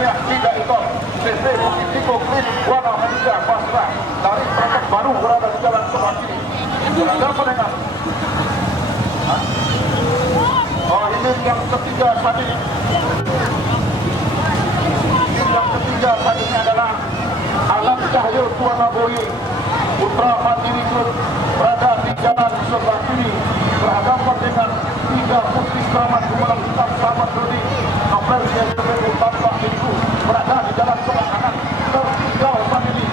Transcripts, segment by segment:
Ilmiah Tidak Ikon PP Bukit Tiko Klinik Wana Hadijah Basra dari perangkat baru berada di Jalan Sebelah Kiri. Berhadapan dengan ini yang ketiga saat ini. Yang ketiga saat ini adalah Alam Cahyo Tuan Boyi Putra Mandiri Klub berada di Jalan Sebelah Kiri berhadapan dengan tiga putih keramat Gumelang Hitam Sahabat Dodi Nobel SPB Bapak Ibu berada di Jalan Sebelah Kanan. Tertinggal saat ini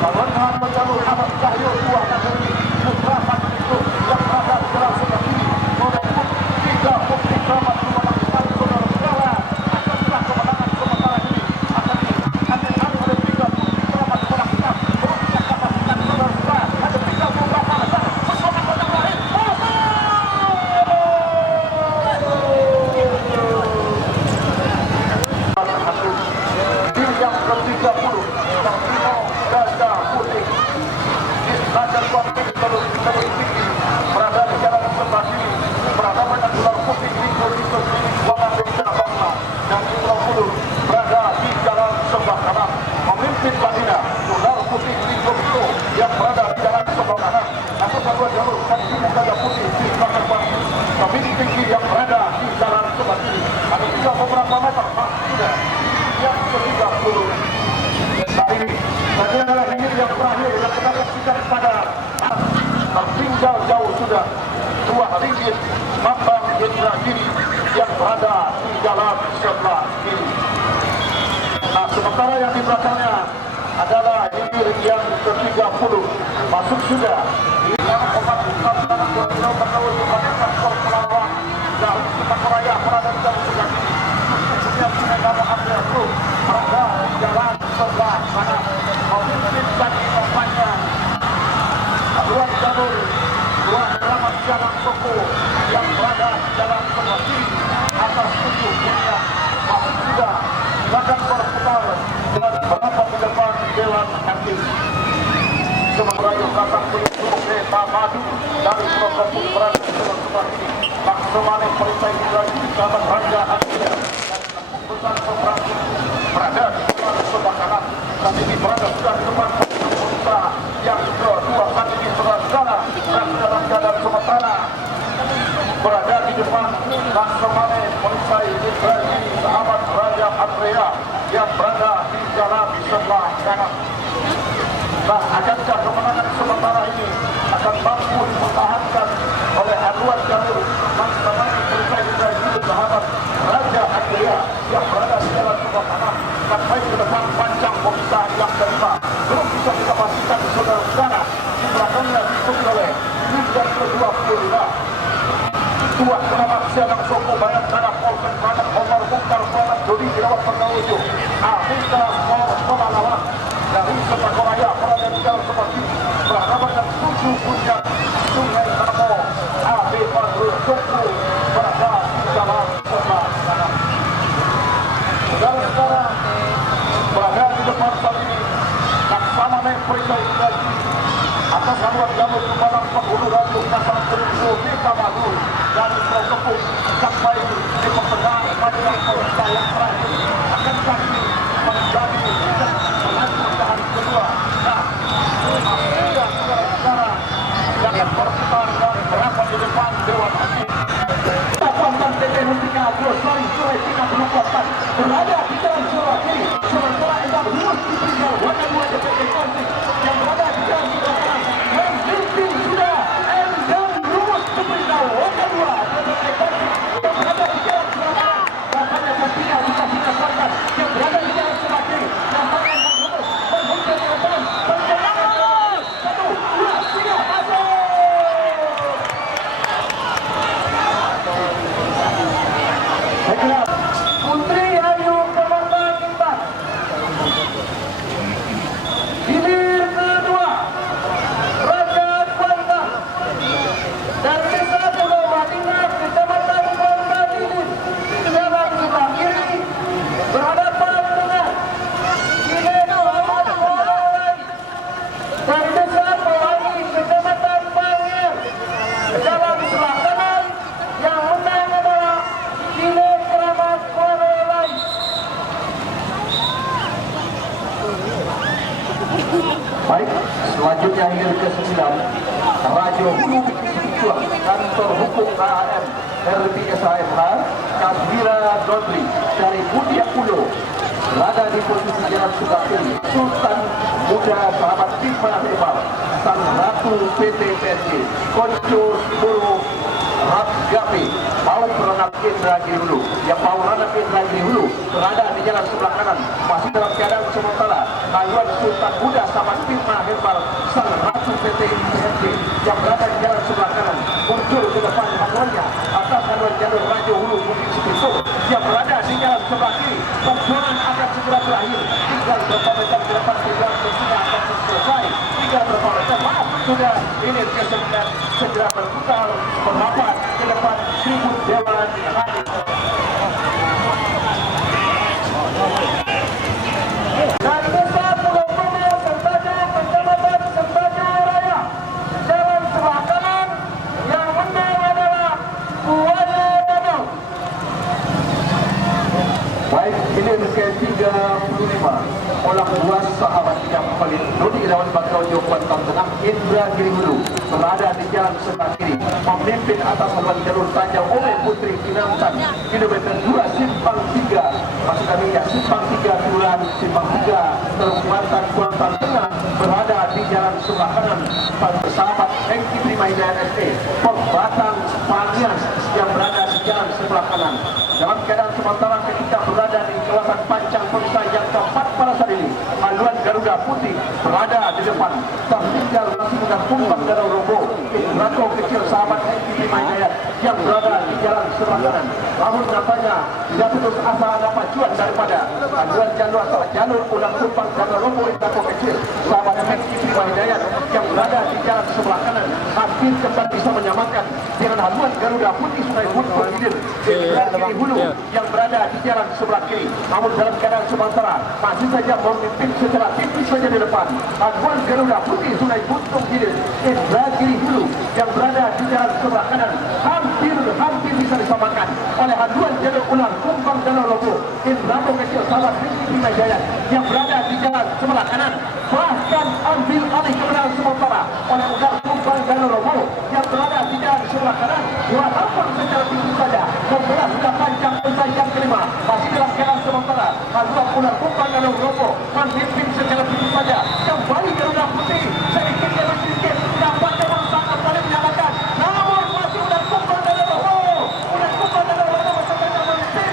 perlawanan menjalur Alam Cahyo Tuan Boyi Putra Mandiri Klub yang berada di Jalan Sebelah Kiri merebut tiga putih keramat Gumelang Hitam saudara-saudara. Akankah kemenangan sementara ini akan diambil oleh tiga putih keramat Gumelang Hitam? Beruknya kapasitas saudara-saudara ada 30 pasar bersama pada lain. Yang ke-30 Tertino Gajah Putih Rajan Kuamping terus tinggi berada di Jalan Sebelah Kiri berada pada Ular Putih Lingkul Lingkul Klinik Wana Hadijah Basra dan Ular Putih berada di Jalan Sebelah Kanan. Memimpin Badina Ular Putih Lingkul Lingkul yang berada di Jalan Sebelah Kanan. Namun kedua jalur Tertino Gajah Putih di Rajan Kuamping Pemimpin tinggi yang berada di Jalan Sebelah Kiri. Ada juga beberapa meter sudah yang ke-30 saat ini. Tadi adalah ini yang terakhir yang kita saksikan pada tertinggal jauh sudah dua ringgit Bambang Hendra Giri yang berada di Jalan Sebelah Kiri. Nah, sementara yang di belakangnya adalah ini yang ke-30 masuk sudah di dalam obat tangan Borneo bertahu dengan skor pelawak dari Sepakoraya berada di Jalan Sebelah Kiri. Yang nama Abdul Group berada di Jalan Sebelah Kanan. Memimpin bagi kompanya Luar jalur Luar Keramat Jalan Toko yang berada di Jalan Sebelah Kiri atas 7 dunia masuk sudah silakan berputar dengan merapat di depan Dewan Hakim. Sementara yang datang menuju kereta madu dari Provinsi berada di Jalan Sebelah Kiri. Laksamana Perintah Ibrahim Sahabat Raja Asia besar operasi berada di depan sebelah kanan. Saat ini berada sudah di depan pemerintah yang kedua. Saat ini saudara-saudara dan dalam keadaan sementara berada di depan Laksamana Perintah Ibrahim Sahabat Raja Andrea yang berada di jalan sebelah kanan. Nah, akankah kemenangan sementara ini akan mampu dipertahankan oleh haluan jalur Laksamana Perintah Ibrahim Sahabat Raja Andrea yang berada di jalan sebelah kanan sampai ke depan panjang pemirsa yang kelima. Belum bisa kita pastikan saudara-saudara di belakangnya diikuti oleh yang ke-25 dua keramat Sialang Soko Bayang Tanah Polsek Pranak Omar Mukhtar Pranak Dodi Dirawat Pernawuju Afrika Sekolah Lawang dari Sepakoraya berada di Jalan Sebelah Kiri berhadapan dengan 7 puncak Sungai Namo AB Padru Soko berada di Jalan Sebelah Kanan. Saudara-saudara berada di depan saat ini Laksamana Perintah Ibrahim atas haluan jalur Kemalang Penghulu Raja Kasar Seribu Desa Madu dari Protokol sampai di pertengahan Majelang Perintah yang terakhir akan kami menjadi penandahan kedua. Nah, saudara-saudara jangan berputar dan berapat di depan Dewan Hakim. Kawasan PT Husika Glosari Sulawesi 34 berada di Jalan Sebelah Kiri. Sementara Endang Lurus Ditinggal Wana Dua DPT Konflik yang berada di Jalan Sebelah Kanan. Memimpin sudah Endang Lurus Ditinggal Wana Dua DPT Konflik yang berada di Jalan Sebelah Kanan. Rasanya Tertinggal Husika Selatan yang berada di Jalan Sebelah Kiri. Nampaknya Endang Lurus menghentikan kemenangan. Perjalanan 1, 2, 3, masuk! Putri Ayu selanjutnya hingga ke-9 Rajo Hulu Bikisuang Kantor Hukum KAM RBSAMH Kasbira Dodri dari Budia Pulau berada di posisi jalan sebelah kiri. Sultan Muda Sahabat Timah Herbal Sang Ratu PT PSG Konco Siboro Gapi Pau Peranak Indra Giri Hulu. Yang Pau Peranak Indra Giri Hulu berada di jalan sebelah kanan masih dalam keadaan sementara. Haluan Sultan Muda Sahabat Timah Herbal Sang Ratu PT PSG yang berada di jalan sebelah kanan muncul ke depan haluannya atas haluan jalur Rajo Hulu Bukit Sepiso yang berada di jalan sebelah kiri. Perjuangan akan segera berakhir. Tinggal beberapa meter ke depan perjuangan sudah akan selesai. Tinggal beberapa meter, maaf sudah ini ke-9 segera berputar merapat ke depan tribun Dewan Hadir. Dari desa Pulau Pemel, Sentaja, Kecamatan Sentaja Raya, jalan sebelah kanan yang menang adalah Kuala Dadau. Baik, ini ke-35 Olah Luas Sahabat yang paling Nudi lawan Bakau Jokowi Tengah Indra Giri Hulu berada di jalan sebelah kiri memimpin atas haluan jalur Tanjung oleh Putri Kinamtan kilometer 2 Simpang 3 maksud kami ya Simpang 3 Kelurahan Simpang 3 Kalimantan Kuantan Tengah berada di jalan sebelah kanan sahabat Hengki Prima Hidayat ST Pembatang Panias yang berada di jalan sebelah kanan. Dalam keadaan sementara ketika berada di kawasan Pancang Perusahaan yang keempat pada saat ini haluan Garuda Putih berada di depan tertinggal masih menggantungkan Danau Robo Rako kecil sahabat Hengki Prima Hidayat yang berada di jalan sebelah kanan. Namun nampaknya tidak putus asa dapat cuan daripada haluan jalur ulang tumpang Danau Robo Rako kecil sahabat Hengki Prima Hidayat yang berada di jalan sebelah kanan hampir kembali bisa menyamakan dengan haluan Garuda Putih Sungai Buntu Hilir Hulu yang berada di jalan sebelah kiri. Namun dalam keadaan sementara masih saja memimpin secara tipis saja di depan haluan Garuda Putih Sungai Buntu Hilir Giri Hulu yang berada di jalan sebelah kanan hampir bisa disamakan oleh haluan jalur ulang Kumbang Danau Lobo Rako kecil sahabat Hengki Prima Hidayat yang berada di jalan sebelah kanan bahkan ambil alih kemenangan sementara oleh ulang Kumbang Danau Lobo yang berada di jalan sebelah kanan dua tampang secara tinggi saja membelah sudah Pancang Perusahaan yang kelima masih dalam keadaan sementara haluan ulang Kumbang Danau Lobo memimpin secara tinggi saja kembali Garuda Putih sedikit demi sedikit dapat sangat paling menyalakan namun masih ulang Kumbang Danau Lobo sebenarnya memimpin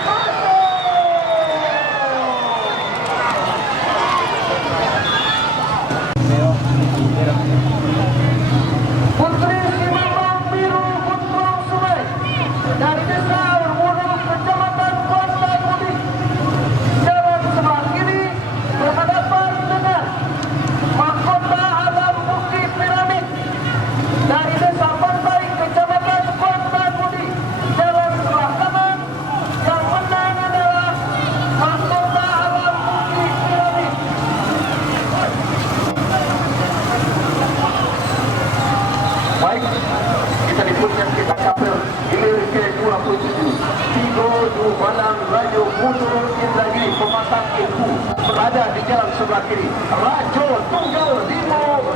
Putri Simambang Biru Putrong Sungai dari desa Wurung Kecamatan Kuala Putih jalan sebelah kiri berhadapan dengan mahkota alam Bukit Piramid dari desa Pantai Kecamatan Kuala Putih jalan sebelah kanan yang menang adalah mahkota alam Bukit Piramid. Baik, kita diputuskan kita kapel hilir ke-27 Tigo Dubalang Rajo Mutur Indragiri Pematang Ilmu berada di jalan sebelah kiri. Rajo Tunggal Limo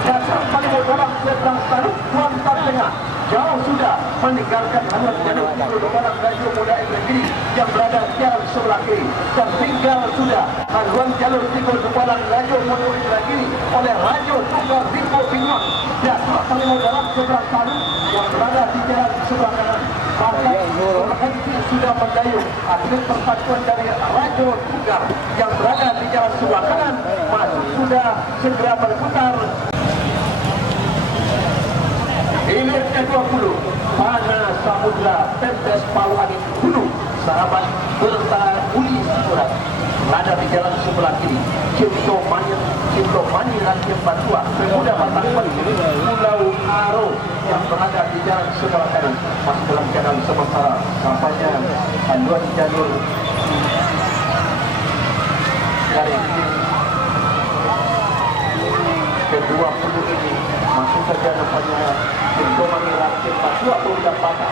Dasar paling dalam sedang taruh Kuantan Tengah jauh sudah meninggalkan haluan jalur Tigo Dubalang Rajo Muda Indragiri yang berada di jalan sebelah kiri. Tertinggal sudah haluan jalur Tigo Dubalang Rajo Muda Indragiri oleh Rajo Tunggal Limo Bingon Dasar paling dalam sebelah taruh yang berada di jalan sebelah kanan. Bahkan sudah mendayung atlet persatuan dari Rajo Tunggal yang berada di jalan sebelah kanan masuk sudah segera berputar. Hilir ke-20 Pana Samudra Pemdes Paluangin Hulu sahabat Berta Uli Surat berada di jalan sebelah kiri. Cinto Mani Rakyat Batua Pemuda Batak Pulau Aro yang berada di jalan sebelah kanan masih dalam keadaan sementara sampainya haluan jalur dari ke-20 ini masih saja nampaknya Cinto Mani Rakyat Batua Pemuda Batak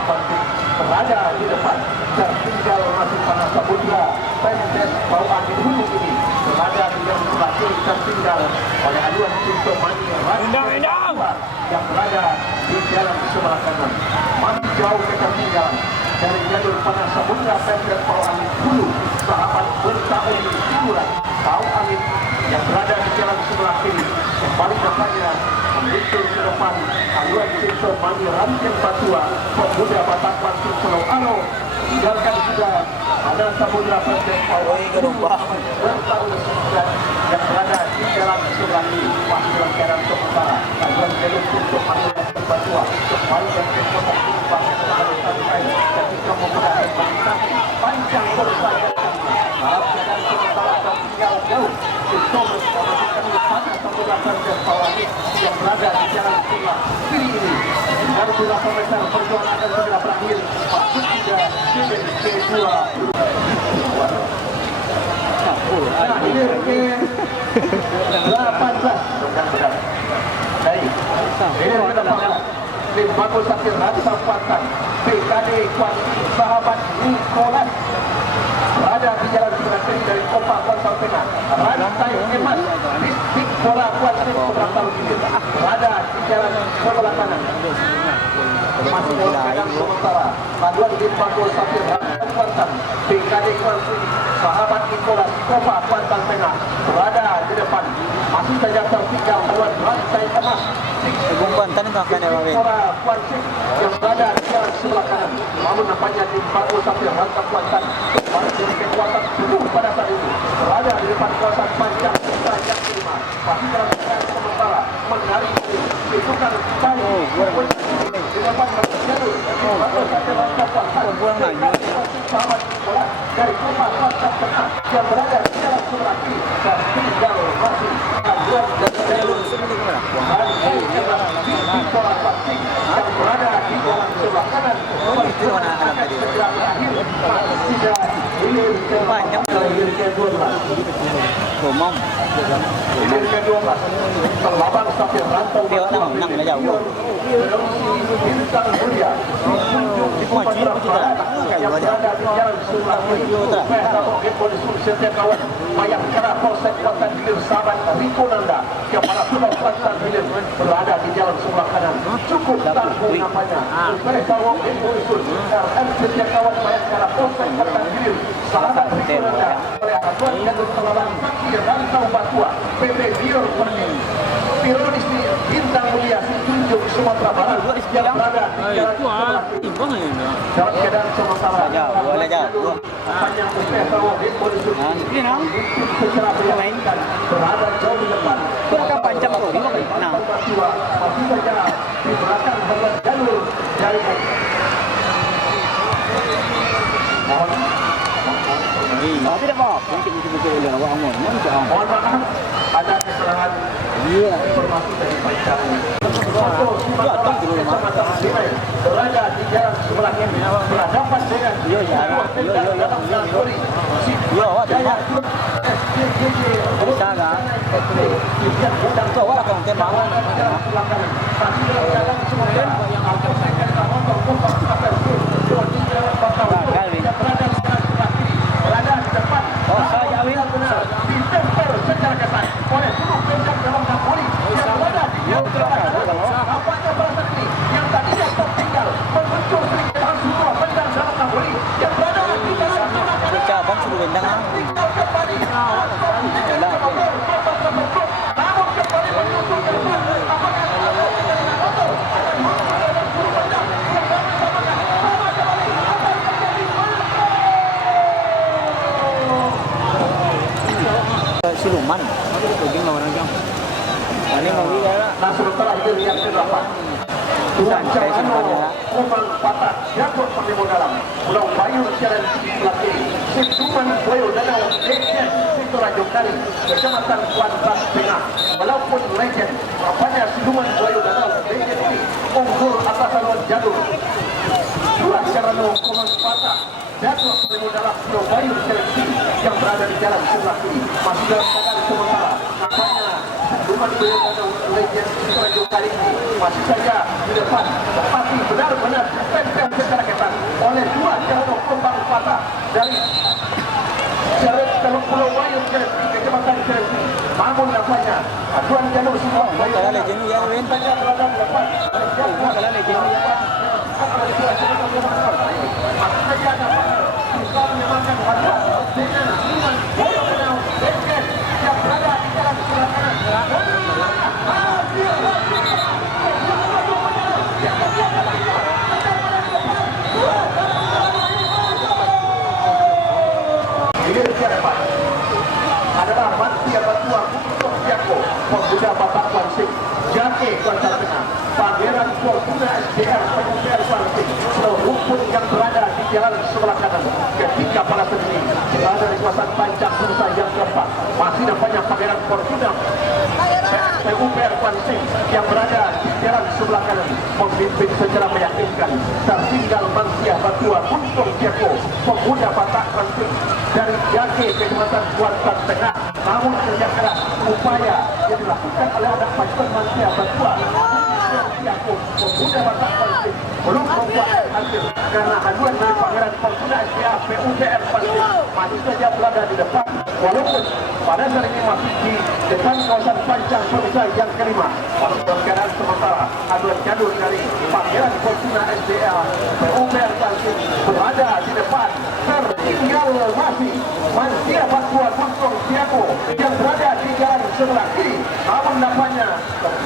berada di depan. Tertinggal masih Pana Samudra Pemdes Paluangin Hulu ini berada di jalan sebelah masih tertinggal oleh aduan Cinto Mani yang berada di jalan sebelah kanan. Masih jauh ketertinggalan dari jalur pada Samudra Pendek Pau Angin Hulu, sahabat bertahun hiburan Pau Angin yang berada di jalan sebelah kiri. Kembali nampaknya menuju ke depan aduan Cinto Mani Ramjen Patua, pemuda Batakwan Pulau Alo. Tinggalkan sudah ada Samudra Pendek Pau Angin bertahun yang berada di jalan sebelah kiri. Masih dalam keadaan sementara aduan jalur Cinto Mani Ramjen Patua kembali dan ke kota Tumpang ketika menggunakan bangkaki panjang bersahaja dalam keadaan sementara tertinggal jauh. Thomas memasukkan pada Samudra Pendek Pau Angin yang berada di jalan sebelah kiri ini. Dan sudah pemirsa perjuangan akan segera berakhir. Masuk juga ke-2. Nah, ini ke-18. Mudah-mudahan. Baik. Ini ke-18. Tim Bagus Sakir Rasa Pantan PKD Kuanti sahabat Nikolas berada di jalan sebelah kiri dari Kopa Kuantan Pena. Rantai Emas Distrik Bola Kuantan Kuantan berada di jalan sebelah kanan. Masih dalam sementara paduan Tim Bagus Sakir Rasa Pantan PKD Kuanti sahabat Nikolas Kopa Kuantan Pena berada di depan. Masih saja tertinggal paduan Rantai Emas Kuantan itu akan ada yang berada di jalan sebelah kanan. Namun nampaknya di 40 sampai rangka Kuantan kembali dengan kekuatan penuh pada saat itu berada di depan kawasan panjang yang kelima. Masih dalam keadaan sementara menarik itu kan baik di depan jalur 40 sampai rangka Kuantan sahabat bola dari Kuantan Kuantan Tengah yang berada di jalan sebelah kiri dan tinggal masih aduan dan jalur yang berada di jalan sebelah kanan. Banyak Bomong. Ini ke-12 terlabang sampai rantau Dia orang menang dah jauh. bintang mulia di Sumatera Barat yang berada di jalan sebelah kiri. Pesta Bukit Bodisul setiap kawan Mayang Kera Polsek Kuantan Hilir sahabat Riko Nanda Kepala Pulau Kuantan Hilir berada di jalan sebelah kanan. Cukup tangguh nampaknya. Pesta Bukit Bodisul RM setiap kawan Mayang Kera Polsek Kuantan Hilir sahabat Riko Nanda oleh Atuan Jalur Pelawan di Rantau Batua PP Bior Perni Pironis bintang mulia tunjuk Sumatera Barat yang berada di jalan sebelah kiri. Dalam keadaan sementara panjang Pesta Bukit Bodisul secara meyakinkan berada jauh di depan. Berapa panjang kok? Nah, masih saja di belakang bagian jalur jaringan. Mohon tidak apa. Nanti betul-betul oleh awak mohon. mohon maaf ada kesalahan informasi dari panjang. Berada di jalan sebelah kiri berhadapan dengan dalam kategori Bisa kan? Kau awak kau tembak. berada di depan. Oh, saya Awin. Ditempel secara ketat oleh seluruh pencak dalam kategori yang berada di nampaknya pada saat ini yang tadinya tertinggal meluncur sedikit semua pencak dalam kategori yang berada di dalam zona kanan. Cabang sudah bentang. Tinggal kembali. Namun kembali menyusul ke depan. Apakah Siluman. Begini mau orang jam. Ini mau dia lah. nah sementara itu yang ke-8 Santai sebenarnya. Kumang Patah jatuh penemu dalam Pulau Bayu jalan sebelah kiri Situman Boyo Danau Legend Situ Ranjung Kali Kecamatan Kuantan Tengah walaupun legend apanya Situman Boyo Danau Legend ini unggul atas haluan jalur Surat Serano Kumang Patah jatuh penemu dalam Pulau Bayu jalan kiri yang berada di jalan sebelah kiri masih dalam keadaan sementara apanya Situman Boyo Danau Legend Situ Ranjung Kali ini masih saja di depan tetapi benar-benar ditempel secara ketat oleh dua jalur Kembang Patah dari Jalan Teluk Pulau Bayu Kecamatan Cilengsi namun nampaknya aduan jalur semua Kalau legend ya, Win. berada di depan. Kalau legend ya. Adalah Mantia Batua Guntur Tiako, pemuda Batak Wansing, Jake Kuantan Tengah, Pangeran Fortuna SDR PUPR Wansing, rumput yang berada di jalan sebelah kanan. Ketika para sendiri berada di kawasan Pancang Bursa yang keempat, masih nampaknya Pangeran Fortuna PUPR Wansing yang berada di jalan sebelah kanan, memimpin secara meyakinkan. Tertinggal Mantia Batua Guntur Tiako, pemuda Batak Wansing dari Jake Kecamatan Kuantan Tengah. Namun kerja keras upaya yang dilakukan oleh anak pasukan Mantia Batua Tiako, pemuda Batak Wansing, belum membuat hasil karena aduan dari Pangeran Fortuna SDA PUPR Wansing masih saja berada di depan, walaupun pada saat ini masih di depan kawasan Pancang Bursa yang kelima. Dalam keadaan sementara aduan jalur dari Pangeran Fortuna SDA PUPR Wansing berada di depan. Tertinggal masih Mantia Batua Guntur Tiako yang berada di jalan sebelah kiri. Namun nampaknya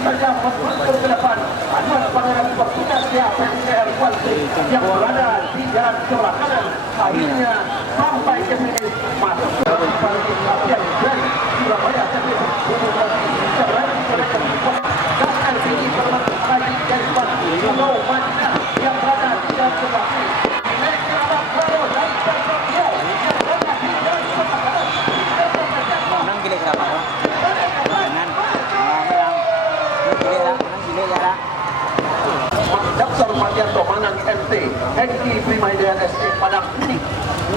saja menunjuk ke depan aduan Pangeran Fortuna SDA PUPR Wansing yang berada di jalan sebelah kanan. Akhirnya sampai ke sini masuk ke balik latihan dari Surabaya tapi sebenarnya dikonekan dan LPI berbentuk lagi dari Pulau Madinah yang berada di jalan sebelah kiri. Menang gila kenapa? Menang. Menang. Gila lah, menang gila ya lah. Daftar Marianto Manang MT Hengki Primaidan SE Padang Kuning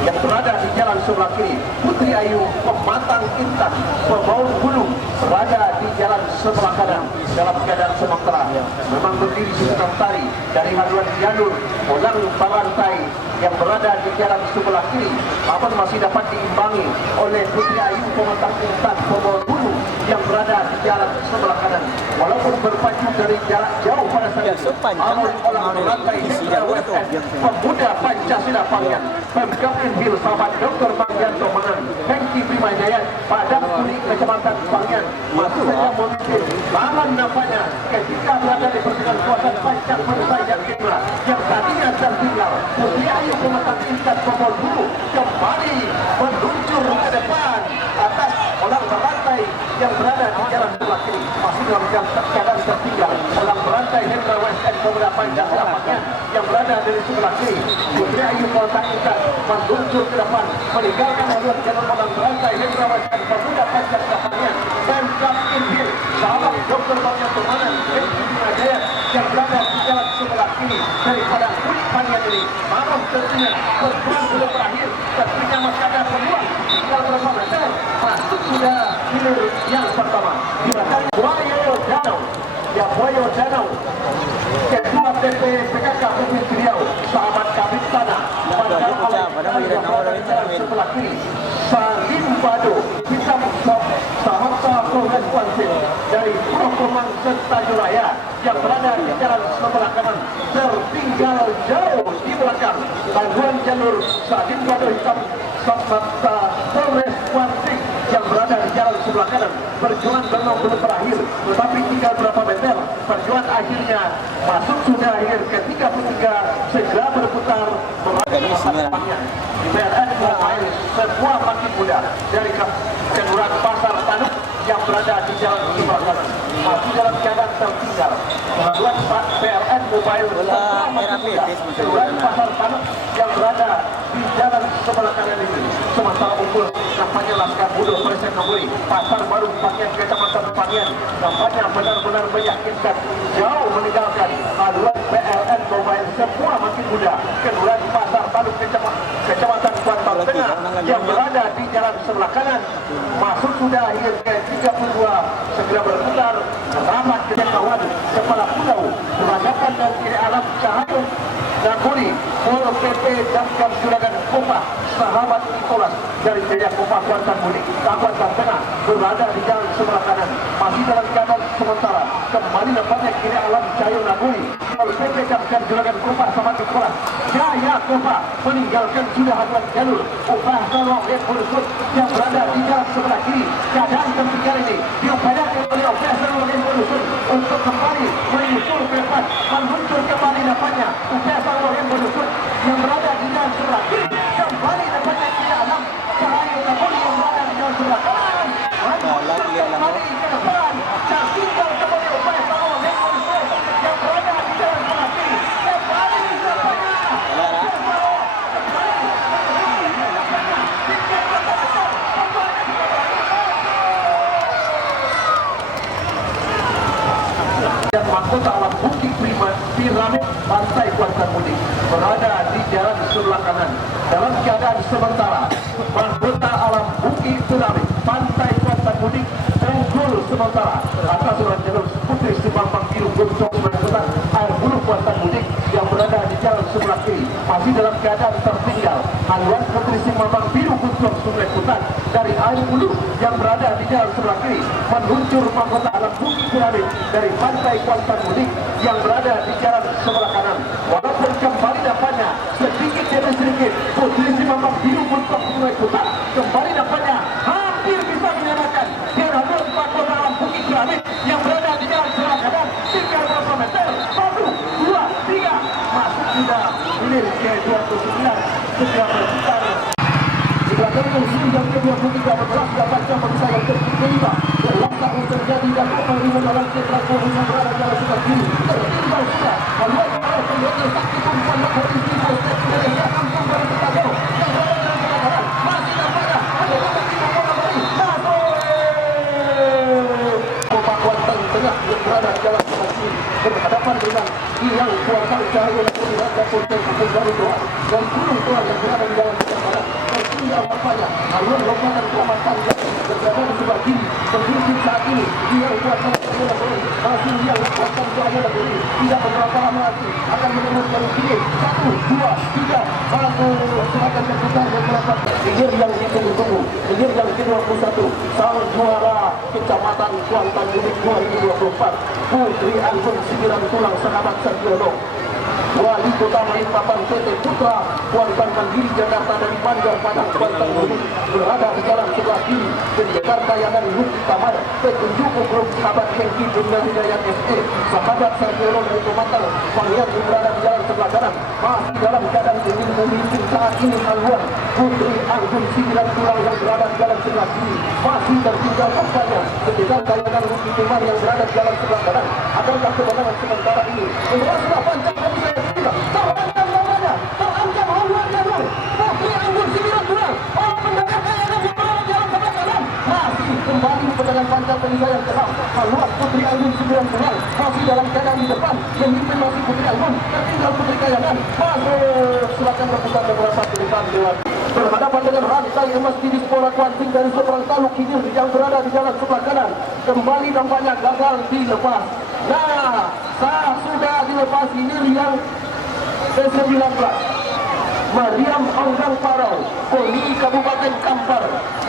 yang berada di jalan sebelah kiri. Putri Ayu Pematang Intan Pemaun Bulu berada di jalan sebelah kanan dalam keadaan sementara. Memang berdiri sekitar tari dari haluan jalur Ulang Balantai yang berada di jalan sebelah kiri, namun masih dapat diimbangi oleh Putri Ayu Pematang Intan Pemaun Bulu yang berada di jalan sebelah kanan. Walaupun berpacu dari jarak jauh pada saat itu, namun Ulang Balantai Hendra WSN pemuda Pancasila Pangan Pemkab Inhil sahabat Dr. Marianto Manang Hengki Primajaya Padang Kuning Kecamatan Pangan masih saja memimpin. Namun nampaknya ketika berada di pertengahan kawasan Pancang Bursa yang kedua yang tadinya tertinggal, Putri Ayu Pematang Intan Pemaun Bulu kembali meluncur ke depan atas Ulang Balantai yang berada di jalan sebelah kiri. Masih dalam keadaan tertinggal Ulang Balantai Hendra WSN pemuda Pancasila Pangan yang berada dari sebelah kiri. Putri Ayu Pematang Intan meluncur ke depan meninggalkan haluan jalur Ulang Balantai Hendra WSN pemuda Pancasila Pangan Pemkab Inhil sahabat Dr. Marianto Manang Hengki Primajaya yang berada di jalan sebelah kiri dari Padang Kuning Pangan ini. Namun tentunya perjuangan sudah berakhir, tentunya masih ada peluang tinggal berapa meter masuk sudah hilir yang pertama. Silakan Buayo Danau, ya Buayo Danau, Ketua TP PKK Provinsi Riau, sahabat Kabit Tanah, sebelah kiri, Salim Bado, Hitam Sok, sahabat Polres Wansing dari Prokomang Sertajuraya yang berada di jalan sebelah kanan, tertinggal jauh di belakang bantuan jalur Salim Bado Hitam Sok Polres Wansing yang berada di jalan sebelah kanan. Perjuangan memang belum berakhir, tetapi tinggal berapa meter. Perjuangan akhirnya masuk sudah akhir ketika bertiga segera berputar berlapangan di PLN Mobile sebuah makin muda dari Kelurahan Pasar Tanuk yang berada di jalan sebelah kanan masih dalam keadaan tertinggal. Bantuan PLN Mobile sebuah makin muda Kelurahan Pasar Tanuk yang berada di jalan sebelah kanan ini. Sementara unggul nampaknya Laskar Budo Presiden Noguri Pasar Baru Pangan Kecamatan Pangan nampaknya benar-benar meyakinkan jauh meninggalkan haluan PLN Mobile sebuah makin muda Kelurahan Pasar Baru Kecamatan Kuantan Tengah yang berada di jalan sebelah kanan. Masuk sudah akhir ke 32 segera berputar rapat dengan kawan kepala pulau berhadapan dan kiri alam Cahaya Naguri Pol PP Damkar Juragan Kopah sahabat Nicholas dari Jaya Kopah Kuantan Kuning Kuantan Tengah berada di jalan sebelah kanan. masih dalam keadaan sementara. Kembali nampaknya kiri Alam Jaya Nagui. Lalu PP dan gerakan Kopa sama Kopa. Jaya Kopa meninggalkan sudah haluan jalur. Upah tolong lihat Burukut yang berada di jalan sebelah kiri. Keadaan tertinggal ini diupayakan oleh Upah tolong lihat Burukut untuk kembali menyusul ke depan, meluncur kembali nampaknya Upah tolong lihat Burukut yang berada di jalan sebelah kiri. Kembali nampaknya kiri Alam Jaya Nagui yang berada di jalan sebelah kanan. Kembali ke depan dan tinggal kembali Upah tolong lihat Burukut yang berada di jalan sebelah kiri. Kembali nampaknya dan mahkota alam Bukit Piramid Pantai Kuantan Mudik berada di jalan sebelah kanan dalam keadaan sementara. Mahkota alam Bukit Piramid Pantai Kuantan Mudik unggul sementara atas orang jalur Putri Simampang Biru Gomsong Mahkota Air Bulu Kuantan Mudik yang berada di jalan sebelah kiri masih dalam keadaan tertinggal. Haluan Putri Simampang Biru Gomsong Sungai Kutan dari Air Bulu yang berada di jalan sebelah kiri meluncur mahkota alam Bukit Piramid dari Pantai Kuantan Mudik yang berada di jalan sebelah kanan. Walaupun kembali dapatnya sedikit demi sedikit Putri Simampang Biru Gomsong Sungai Kutan kembali dapatnya hampir bisa menyamakan dengan mahkota alam Bukit Piramid yang berada di jalan sebelah kanan. Tinggal berapa meter? 1, 2, 3 masuk sudah ini ke 29 setiap berputar. Sebelah kanan yang ke-23 berbelas dapat jam bisa yang ke-5 berlaksak terjadi dan pemerintah dalam keterangan yang berada dalam sebelah kiri tertinggal sudah haluan oleh penyedia saksi kumpulan polisi Polsek Indonesia Kampung Baru Ketagau yang berada dalam sebelah kanan masih nampaknya ada kaki membuat kembali Kopa Kuantan Tengah yang berada dalam sebelah kiri berhadapan dengan yang Kuantan Cahaya Nagui Raja Polsek Kampung Baru Doa dan Gunung Tuan yang berada di dalam sebelah kanan tertinggal nampaknya haluan lompatan Keramat Panjang berada di sebelah kiri berhenti saat ini yang Kuantan Cahaya Nagui masih yang Kuantan Cahaya Nagui tidak beberapa lama lagi akan menembus dari kiri 1, 2, 3 satu semakin terputar beberapa hilir yang ditunggu-tunggu hilir yang ke-21 sang juara Kecamatan Kuantan Mudik 2024 Putri Anggun 9 Tulang Sahabat Sarjono Wali Kota Balikpapan PT Putra Kuantan Mandiri Jakarta dari Banjar Padang Kuantan Mudik berada di jalan sebelah kiri pendekar tayangan Luki Tamar petunjuk grup sahabat Hengki Bunda Hidayat SE sahabat Sarjono dari Tomatal Pangian berada di jalan sebelah kanan masih dalam keadaan ingin memimpin saat ini haluan Putri Anggun 9 Tulang yang berada di jalan sebelah kiri masih tertinggal kampanye pendekar tayangan Luki Tamar yang berada di jalan sebelah kanan adalah kemenangan sementara ini beraslah panjang terancam namanya, terancam haluan jalur Putri Anggun 9 Tulang oleh pendekar tayangan yang berada di jalan sebelah kanan masih kembali pedangan panjang penisah yang keras haluan Putri Anggun 9 Tulang masih dalam keadaan di depan memimpin masih Putri Anggun tertinggal Putri Tayangan masuk silakan berputar beberapa ke depan berhadapan dengan rantai emas di Sekolah Kuanting dari seberang Taluk Hilir yang berada di jalan sebelah kanan kembali nampaknya gagal dilepas. Nah, sudah dilepas hilir yang ke-19 Mariam Onggang Parau Koni Kabupaten Kampar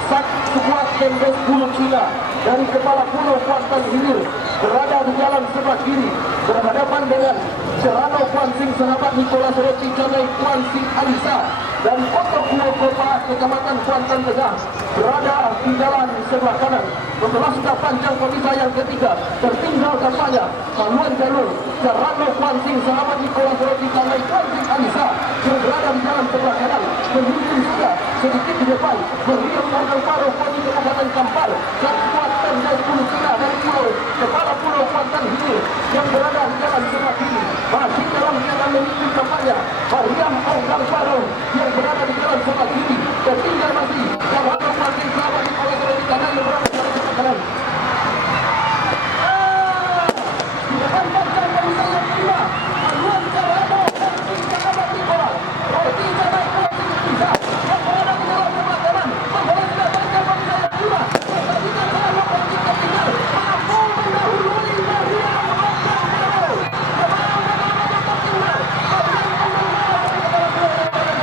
Sak Sekuat Kembes Pulau Cina dari Kepala Pulau Kuantan Hilir berada di jalan sebelah kiri berhadapan dengan Serano Kuansing Sahabat Nikolas Roti Canai Kuansing Alisa dan Kota Pulau Kopa Kecamatan Kuantan Tengah berada di jalan sebelah kanan setelah sudah panjang pemisah yang ketiga tertinggal kampanye haluan jalur Serano Kuansing Sahabat Nikolas Roti Canai Kuansing Alisa yang berada di jalan sebelah kanan memimpin sudah sedikit di depan Mariam Onggang Parau Koni Kabupaten Kampar dan Kuat Tendai Pulau Cina dari Pulau Kepala Pulau Kuantan Hilir yang berada di jalan sebelah kiri masih dalam keadaan memimpin kampanye Mariam Onggang Parau yang berada di jalan sebelah kiri tertinggal masih Serano Kuansing Sahabat Nikolas Roti Canai yang berada di jalan sebelah kanan di depan panjang pemisah yang kelima haluan Serano Kuansing Sahabat Nikolas Roti Canai Kuansing Alisa yang berada di jalan sebelah kanan membawa sudah panjang pemisah yang kelima pertandingan Serano Kuansing tertinggal mampu mendahului Mariam Onggang Parau tertinggal Mariam Onggang Parau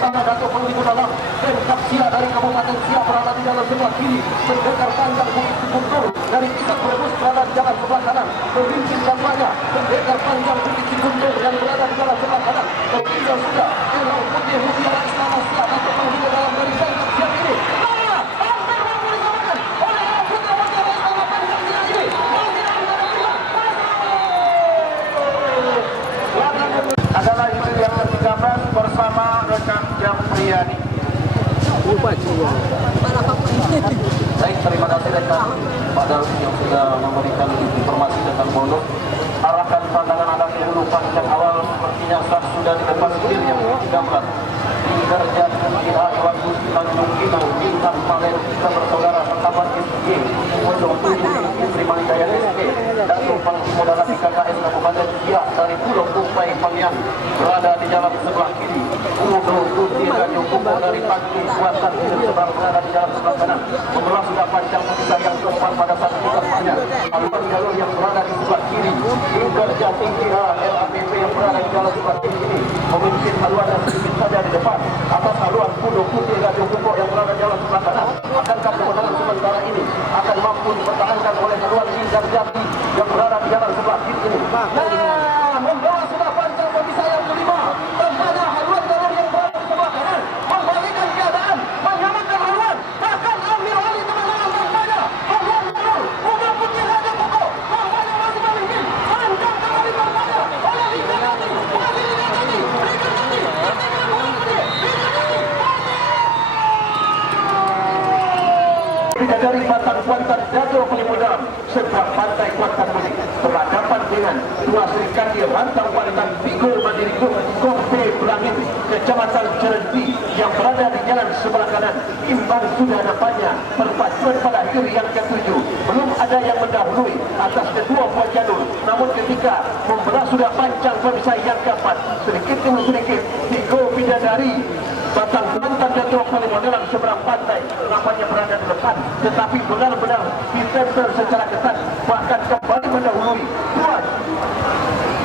Utama Dato' Panglima Dalam Pemkab Sia dari Kabupaten Sia berada di jalan sebelah kiri. Pendekar panjang Bukit Cikuntur dari Isak Brebes berada di jalan sebelah kanan. Pemimpin kampanye Pendekar panjang Bukit Cikuntur yang berada di jalan sebelah kanan. Tertinggal sudah Irau Putih Mutiara Istana Sia Dato' Panglima Dalam dari Pemkab Sia ini. Adalah itu yang ke-13 bersama rekan Jampriani. Baik, terima kasih rekan pada yang sudah memberikan informasi tentang bonus. Arahkan pandangan Anda ke hulu panjang awal sepertinya saat sudah di depan kiri yang ke-13. Kerja kira waktu Tanjung Pinang Bintang Palen kita bersaudara Setabat SG Pondok 7 Istri Manjaya SG Dato' Panglima Dalam KKS Kabupaten Siak dari Pulau Kumpai Palian berada di jalan sebelah kiri. Udo Tuti Ganyo Kumpul dari Tanjung Kuatan seberang berada di jalan sebelah kanan. Membelah sudah panjang pemisah yang keempat pada saat kampanye. Aluan jalur yang berada di sebelah kiri. Kerja tinggi LAPP yang berada di jalan sebelah kiri ini memimpin haluan yang sedikit saja di depan. Atas haluan Pulau Putih Ganyo Kumpul yang berada di jalan sebelah kanan. Akankah kemenangan sementara ini akan mampu dipertahankan oleh haluan Linggar Jati yang berada di jalan sebelah kiri ini? Nah, membawa sudah panjang pemisah yang kelima. Tempatnya haluan jalur yang berada di sebelah kanan membalikan keadaan, menyamakan haluan. Bahkan ambil alih kemenangan tempatnya haluan jalur Pulau Putih Ganyo Kumpul. Tempatnya masih memimpin. Panjang kembali tempatnya oleh Linggar Jati. Masih Linggar Jati. Linggar Jati. Dari Batang Kuantan Dato' Panglima Dalam seberang pantai Kuantan ini berhadapan dengan dua serikandi Rantau Kuantan Bigol Mandiri Group Kompe Belangit Kecamatan Cerenti yang berada di jalan sebelah kanan. Imbang sudah nampaknya perpaduan pada akhir yang ke-7. Belum ada yang mendahului atas kedua buah jalur. Namun ketika membelah sudah panjang pemisah yang keempat, sedikit demi sedikit Bigol Bidadari Batang Kuantan Dato' Panglima Dalam seberang pantai nampaknya berada di depan, tetapi benar-benar ditempel secara ketat, bahkan kembali mendahului buat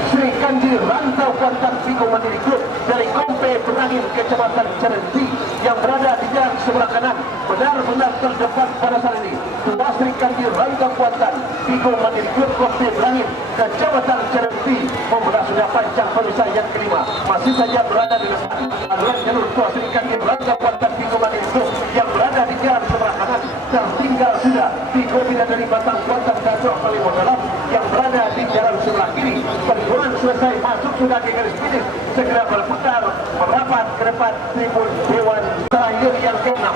Sri Kandi Rantau Kuantan Bigol Mandiri Group dari Kompe Belangit Kecamatan Cerenti yang berada di jalan sebelah kanan, benar-benar terdepan pada saat ini. Dua Sri Kandi Rantau Kuantan Bigol Mandiri Group Kompe Belangit Kecamatan Cerenti membelah sudah panjang pemisah yang kelima, masih saja berada di depan. Aluan jalur dua Sri Kandi Rantau Kuantan Bigol Mandiri Group yang berada di jalan sebelah kanan tertinggal sudah Bigol Bidadari Batang Kuantan Dato' Panglima Dalam yang berada di jalan sebelah kiri. Perjuangan selesai, masuk sudah ke garis finish, segera berputar merapat ke depan tribun Dewan. Terakhir yang ke-6,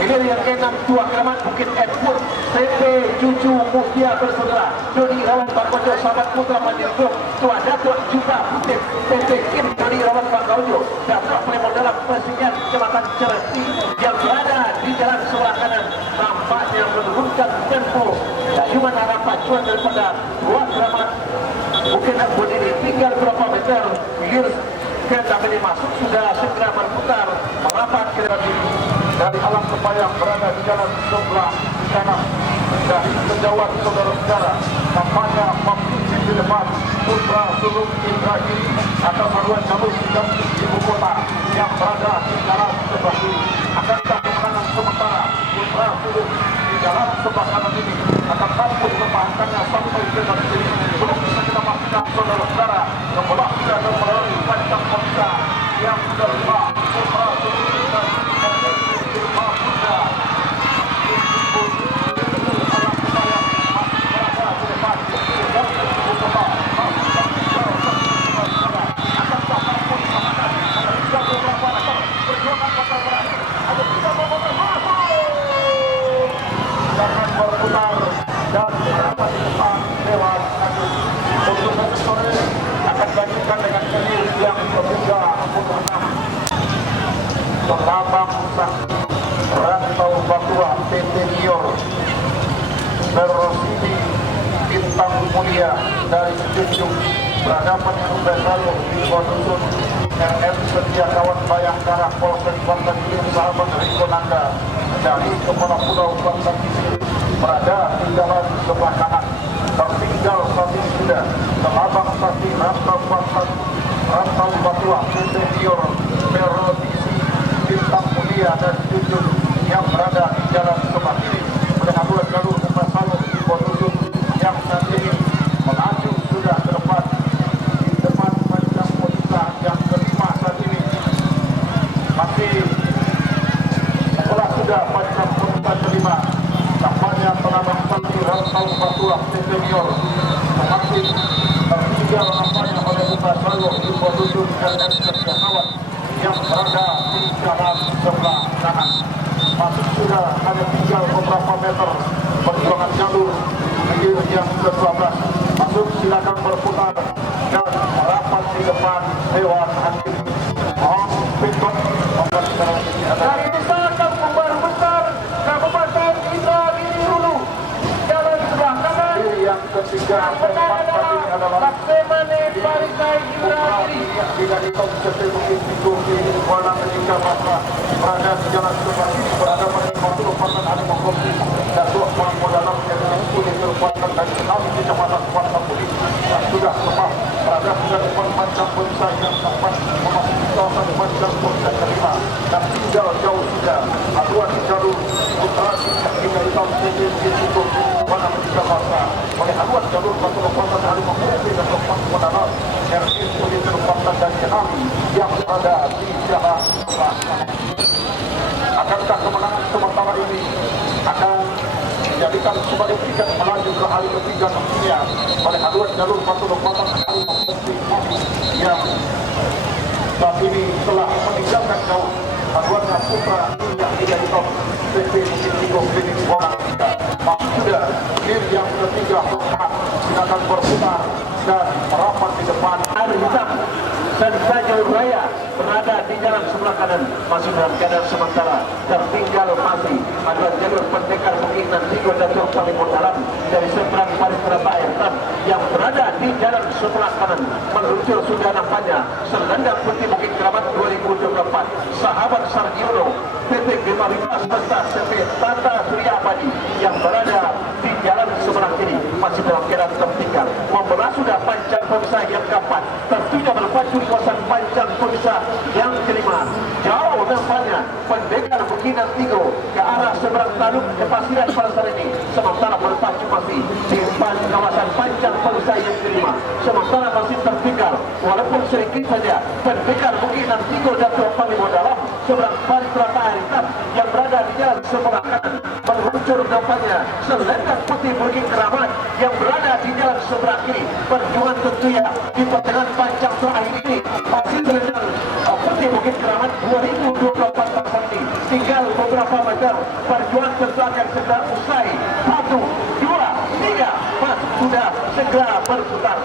hilir yang ke-6 Tua Keramat Bukit Edward TP Cucu Mutia bersaudara Dodi Rawan Pak Kojo sahabat putra Mandiri Group Tua Dato' Juta Putih TP Kim Dodi Rawan Pak Kojo Dato' Panglima Dalam Presiden Kecamatan Cerenti yang berada di jalan sebelah kanan nampaknya menurunkan tempo dayuman arah pacuan daripada Tua Keramat Bukit Edward ini tinggal berapa meter. Hilir kereta ini masuk sudah segera berputar merapat ke depan dari alam sembahyang berada di jalan sebelah kanan. Dari sejauhan saudara-saudara nampaknya memimpin di depan Putra Sulung Indragiri atau haluan jalur dan ibu kota yang berada di jalan sebelah kiri. Akankah kemenangan sementara Putra Sulung di jalan sebelah kanan ini akan mampu mempertahankannya sampai ke garis finish? Belum bisa kita pastikan saudara-saudara. Membelah sudah melalui panjang pemisah yang sudah lima Putra Sulung Indragiri lima Bunda jangan berputar dan berapa di depan Dewan Agung. Untuk satu sore akan dilanjutkan dengan seri yang ketiga untuk 6 Selabang Rantau Batua PT Nior Berosidi Bintang Mulia dari Junjung berhadapan dengan Besalo di Kodusun RM Setia Kawan Bayangkara Polsek Kuantan Hilir sahabat Riko Nanda dari Kepala Pulau Kuantan Hilir berada di jalan sebelah kanan. Tertinggal satu sudah Selabang Sati Rantau Kuantan Rantau Batua PT Nior Berodisi Surya dan Junjun yang berada di jalan sebelah kiri melihat dua jalur Umar Saleh di Bonujung yang saat ini melaju sudah ke depan di depan panjang Ponisa yang kelima saat ini masih setelah sudah panjang Ponisa kelima tampaknya penambah santri Rantau Batuah Senior masih tertinggal nampaknya oleh Umar Saleh di Bonujung dan Kawan yang berada di jalan sebelah kanan. Masih sudah hanya tinggal beberapa meter perjuangan jalur menuju yang ke-12. Masuk silakan berputar dan merapat di depan Dewan Hakim. Mohon pikot dari besar Kabupaten Besar Kabupaten Indra Giri Hulu jalan sebelah kanan. Yang ketiga tempat ini adalah Laksemane Parisai Indra Giri yang tidak dikonsentrasi mungkin di Kuala Melika Basra berada di jalan sebelah kiri berada pada 50% ada mengkopi dan dua orang dalam yang diikuti terbuatan dari enam kecamatan Kuala Putih yang sudah lepas berada sudah depan panjang Ponisa yang sempat memasuki kawasan panjang Ponisa kelima dan tinggal jauh sudah aduan di jalur utara yang kita hitam di Kuala Melika Basra oleh aduan jalur batu lompatan ada mengkopi dan lepas dalam yang diikuti terbuatan dari enam yang berada di jalan sebelah kanan. Akankah kemenangan sementara ini akan dijadikan sebagai tiket melaju ke hari ketiga nantinya oleh aduan jalur batu lompatan hari yang saat ini telah meninggalkan jauh aduannya Putra yang tidak di top PP Sintiko Klinik Kuala Melika. Masih sudah diri yang ketiga keempat silakan berputar dan merapat di depan hari hitam dan Bajau Raya berada di jalan sebelah kanan masih dalam keadaan sementara tertinggal masih adalah jalur pendekar Bukit Nantigo dan paling dalam dari seberang Paris Terapa Airtan yang berada di jalan sebelah kanan meluncur sudah nampaknya selendang putih Bukit Keramat 2024 sahabat Sargiono PT Bima Rimas serta CP Tata Surya Abadi yang berada di jalan sebelah kiri masih dalam keadaan tertinggal membelah sudah panjang Ponisa yang keempat tentunya berpacu di kawasan panjang Ponisa yang kelima jauh nampaknya pendekar Bukit Nantigo ke arah seberang Taluk ke Pasiran pada ini sementara berpacu masih di depan kawasan panjang Ponisa yang kelima sementara masih tertinggal walaupun sedikit saja pendekar Bukit Nantigo dan paling dalam seberang Paris Terapa Airtan yang berada di jalan sebelah kanan meluncur nampaknya selendang putih Bukit Keramat yang berada di jalan sebelah kiri perjuangan tentunya di pertengahan panjang terakhir ini masih selendang putih Bukit Keramat 2024 nanti tinggal beberapa meter perjuangan tentu akan segera usai 1, 2, 3 mas sudah segera berputar.